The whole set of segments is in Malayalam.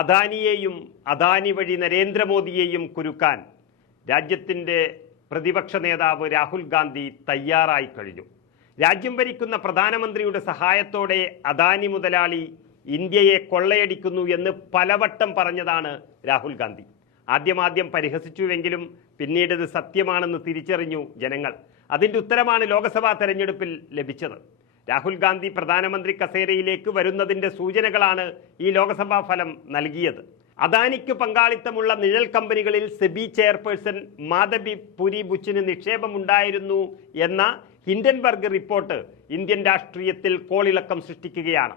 അദാനിയെയും അദാനി വഴി നരേന്ദ്രമോദിയെയും കുരുക്കാൻ രാജ്യത്തിന്റെ പ്രതിപക്ഷ നേതാവ് രാഹുൽ ഗാന്ധി തയ്യാറായി കഴിഞ്ഞു. രാജ്യം ഭരിക്കുന്ന പ്രധാനമന്ത്രിയുടെ സഹായത്തോടെ അദാനി മുതലാളി ഇന്ത്യയെ കൊള്ളയടിക്കുന്നു എന്ന് പലവട്ടം പറഞ്ഞതാണ് രാഹുൽ ഗാന്ധി. ആദ്യമാദ്യം പരിഹസിച്ചുവെങ്കിലും പിന്നീട് ഇത് സത്യമാണെന്ന് തിരിച്ചറിഞ്ഞു ജനങ്ങൾ. അതിന്റെ ഉത്തരമാണ് ലോക്സഭാ തെരഞ്ഞെടുപ്പിൽ ലഭിച്ചത്. രാഹുൽ ഗാന്ധി പ്രധാനമന്ത്രി കസേരയിലേക്ക് വരുന്നതിന്റെ സൂചനകളാണ് ഈ ലോക്സഭാ ഫലം നൽകിയത്. അദാനിക്ക് പങ്കാളിത്തമുള്ള നിഴൽ കമ്പനികളിൽ സെബി ചെയർപേഴ്സൺ മാധബി പുരി ബുച്ചിന് നിക്ഷേപമുണ്ടായിരുന്നു എന്ന ഹിൻഡൻബർഗ് റിപ്പോർട്ട് ഇന്ത്യൻ രാഷ്ട്രീയത്തിൽ കോളിളക്കം സൃഷ്ടിക്കുകയാണ്.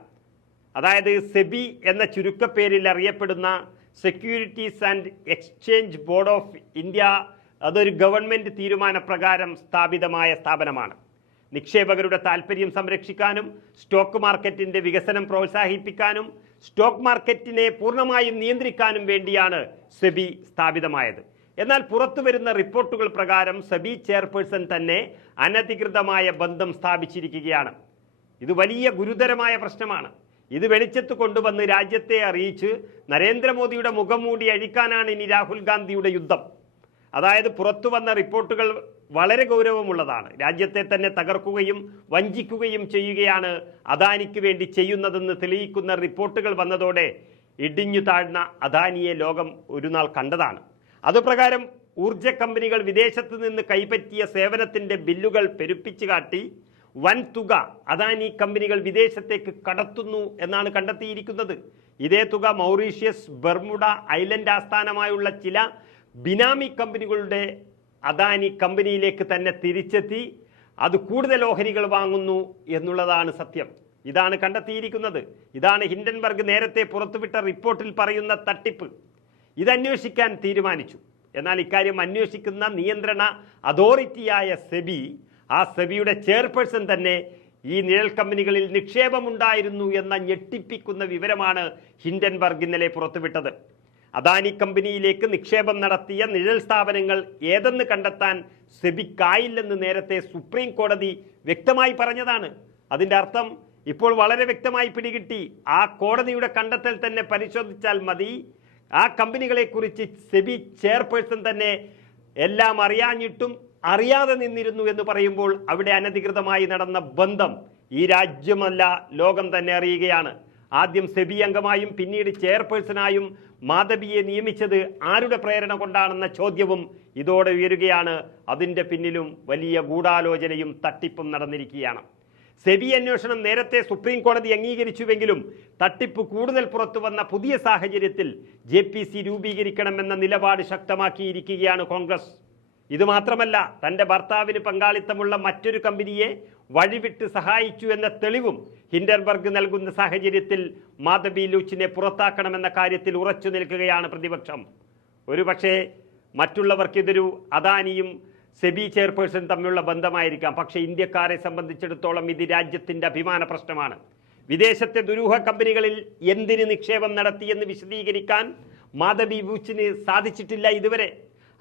അതായത് സെബി എന്ന ചുരുക്കപ്പേരിൽ അറിയപ്പെടുന്ന securities and exchange board of India അതൊരു ഗവൺമെന്റ് തീരുമാനപ്രകാരം സ്ഥാപിതമായ സ്ഥാപനമാണ്. നിക്ഷേപകരുടെ താൽപ്പര്യം സംരക്ഷിക്കാനും സ്റ്റോക്ക് മാർക്കറ്റിന്റെ വികസനം പ്രോത്സാഹിപ്പിക്കാനും സ്റ്റോക്ക് മാർക്കറ്റിനെ പൂർണമായും നിയന്ത്രിക്കാനും വേണ്ടിയാണ് സെബി സ്ഥാപിതമായത്. എന്നാൽ പുറത്തു വരുന്ന റിപ്പോർട്ടുകൾ പ്രകാരം സെബി ചെയർപേഴ്സൺ തന്നെ അനധികൃതമായ ബന്ധം സ്ഥാപിച്ചിരിക്കുകയാണ്. ഇത് വലിയ ഗുരുതരമായ പ്രശ്നമാണ്. ഇത് വെളിച്ചത്ത് കൊണ്ടുവന്ന് രാജ്യത്തെ അറിയിച്ച് നരേന്ദ്രമോദിയുടെ മുഖം മൂടി അഴിക്കാനാണ് ഇനി രാഹുൽ ഗാന്ധിയുടെ യുദ്ധം. അതായത് പുറത്തു വന്ന റിപ്പോർട്ടുകൾ വളരെ ഗൗരവമുള്ളതാണ്. രാജ്യത്തെ തന്നെ തകർക്കുകയും വഞ്ചിക്കുകയും ചെയ്യുകയാണ് അദാനിക്ക് വേണ്ടി ചെയ്യുന്നതെന്ന് തെളിയിക്കുന്ന റിപ്പോർട്ടുകൾ വന്നതോടെ ഇടിഞ്ഞു താഴ്ന്ന അദാനിയെ ലോകം ഒരു നാൾ കണ്ടതാണ്. അതുപ്രകാരം ഊർജ കമ്പനികൾ വിദേശത്ത് നിന്ന് കൈപ്പറ്റിയ സേവനത്തിന്റെ ബില്ലുകൾ പെരുപ്പിച്ചു കാട്ടി വൻ തുക അദാനി കമ്പനികൾ വിദേശത്തേക്ക് കടത്തുന്നു എന്നാണ് കണ്ടെത്തിയിരിക്കുന്നത്. ഇതേ തുക മൗറീഷ്യസ് ബർമുഡ ഐലൻഡ് ആസ്ഥാനമായുള്ള ചില ബിനാമി കമ്പനികളുടെ അദാനി കമ്പനിയിലേക്ക് തന്നെ തിരിച്ചെത്തി അത് കൂടുതൽ ഓഹരികൾ വാങ്ങുന്നു എന്നുള്ളതാണ് സത്യം. ഇതാണ് കണ്ടെത്തിയിരിക്കുന്നത്. ഇതാണ് ഹിൻഡൻബർഗ് നേരത്തെ പുറത്തുവിട്ട റിപ്പോർട്ടിൽ പറയുന്ന തട്ടിപ്പ്. ഇതന്വേഷിക്കാൻ തീരുമാനിച്ചു. എന്നാൽ ഇക്കാര്യം അന്വേഷിക്കുന്ന നിയന്ത്രണ അതോറിറ്റിയായ സെബി ആ സെബിയുടെ ചെയർപേഴ്സൺ തന്നെ ഈ നിഴൽ കമ്പനികളിൽ നിക്ഷേപമുണ്ടായിരുന്നു എന്ന ഞെട്ടിപ്പിക്കുന്ന വിവരമാണ് ഹിൻഡൻബർഗ് ഇന്നലെ പുറത്തുവിട്ടത്. അദാനി കമ്പനിയിലേക്ക് നിക്ഷേപം നടത്തിയ നിഴൽ സ്ഥാപനങ്ങൾ ഏതെന്ന് കണ്ടെത്താൻ സെബിക്കായില്ലെന്ന് നേരത്തെ സുപ്രീം കോടതി വ്യക്തമായി പറഞ്ഞതാണ്. അതിന്റെ അർത്ഥം ഇപ്പോൾ വളരെ വ്യക്തമായി പിടികിട്ടി. ആ കോടതിയുടെ കണ്ടെത്തൽ തന്നെ പരിശോധിച്ചാൽ മതി. ആ കമ്പനികളെക്കുറിച്ച് സെബി ചെയർപേഴ്സൺ തന്നെ എല്ലാം അറിയാഞ്ഞിട്ടും അറിയാതെ നിന്നിരുന്നു എന്ന് പറയുമ്പോൾ അവിടെ അനധികൃതമായി നടന്ന ബന്ധം ഈ രാജ്യമല്ല ലോകം തന്നെ അറിയുകയാണ്. ആദ്യം സെബി അംഗമായും പിന്നീട് ചെയർപേഴ്സണായും മാധവിയെ നിയമിച്ചത് ആരുടെ പ്രേരണ കൊണ്ടാണെന്ന ചോദ്യവും ഇതോടെ ഉയരുകയാണ്. അതിന്റെ പിന്നിലും വലിയ ഗൂഢാലോചനയും തട്ടിപ്പും നടന്നിരിക്കുകയാണ്. സെബി അന്വേഷണം നേരത്തെ സുപ്രീം കോടതി അംഗീകരിച്ചുവെങ്കിലും തട്ടിപ്പ് കൂടുതൽ പുറത്തു വന്ന പുതിയ സാഹചര്യത്തിൽ ജെ പി സി രൂപീകരിക്കണമെന്ന നിലപാട് ശക്തമാക്കിയിരിക്കുകയാണ് കോൺഗ്രസ്. ഇത് മാത്രമല്ല തന്റെ ഭർത്താവിന് പങ്കാളിത്തമുള്ള മറ്റൊരു കമ്പനിയെ വഴിവിട്ട് സഹായിച്ചു എന്ന തെളിവും ഹിൻഡർബർഗ് നൽകുന്ന സാഹചര്യത്തിൽ മാധബി ലൂച്ചിനെ പുറത്താക്കണമെന്ന കാര്യത്തിൽ ഉറച്ചു നിൽക്കുകയാണ് പ്രതിപക്ഷം. ഒരുപക്ഷേ മറ്റുള്ളവർക്കിതൊരു അദാനിയും സെബി ചെയർപേഴ്സൺ തമ്മിലുള്ള ബന്ധമായിരിക്കാം. പക്ഷേ ഇന്ത്യക്കാരെ സംബന്ധിച്ചിടത്തോളം ഇത് രാജ്യത്തിന്റെ അഭിമാന പ്രശ്നമാണ്. വിദേശത്തെ ദുരൂഹ കമ്പനികളിൽ എന്തിന് നിക്ഷേപം നടത്തിയെന്ന് വിശദീകരിക്കാൻ മാധബി ബൂച്ചിന് സാധിച്ചിട്ടില്ല ഇതുവരെ.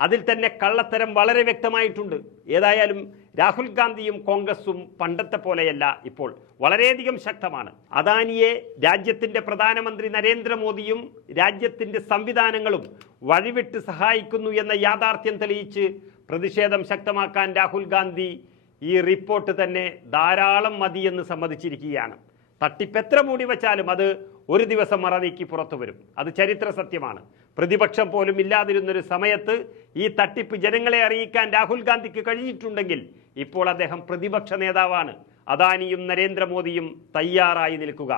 അതിൽ തന്നെ കള്ളത്തരം വളരെ വ്യക്തമായിട്ടുണ്ട്. ഏതായാലും രാഹുൽ ഗാന്ധിയും കോൺഗ്രസും പണ്ടത്തെ പോലെയല്ല ഇപ്പോൾ. വളരെയധികം ശക്തമാണ്. അദാനിയെ രാജ്യത്തിന്റെ പ്രധാനമന്ത്രി നരേന്ദ്രമോദിയും രാജ്യത്തിന്റെ സംവിധാനങ്ങളും വഴിവിട്ട് സഹായിക്കുന്നു എന്ന യാഥാർത്ഥ്യം തെളിയിച്ച് പ്രതിഷേധം ശക്തമാക്കാൻ രാഹുൽ ഗാന്ധി ഈ റിപ്പോർട്ട് തന്നെ ധാരാളം മതിയെന്ന് സമ്മതിച്ചിരിക്കുകയാണ്. തട്ടിപ്പ് എത്ര മൂടി വച്ചാലും അത് ഒരു ദിവസം മറനീക്കി പുറത്തു വരും. അത് ചരിത്ര സത്യമാണ്. പ്രതിപക്ഷം പോലും ഇല്ലാതിരുന്നൊരു സമയത്ത് ഈ തട്ടിപ്പ് ജനങ്ങളെ അറിയിക്കാൻ രാഹുൽ ഗാന്ധിക്ക് കഴിഞ്ഞിട്ടുണ്ടെങ്കിൽ ഇപ്പോൾ അദ്ദേഹം പ്രതിപക്ഷ നേതാവാണ്. അദാനിയും നരേന്ദ്രമോദിയും തയ്യാറായി നിൽക്കുക.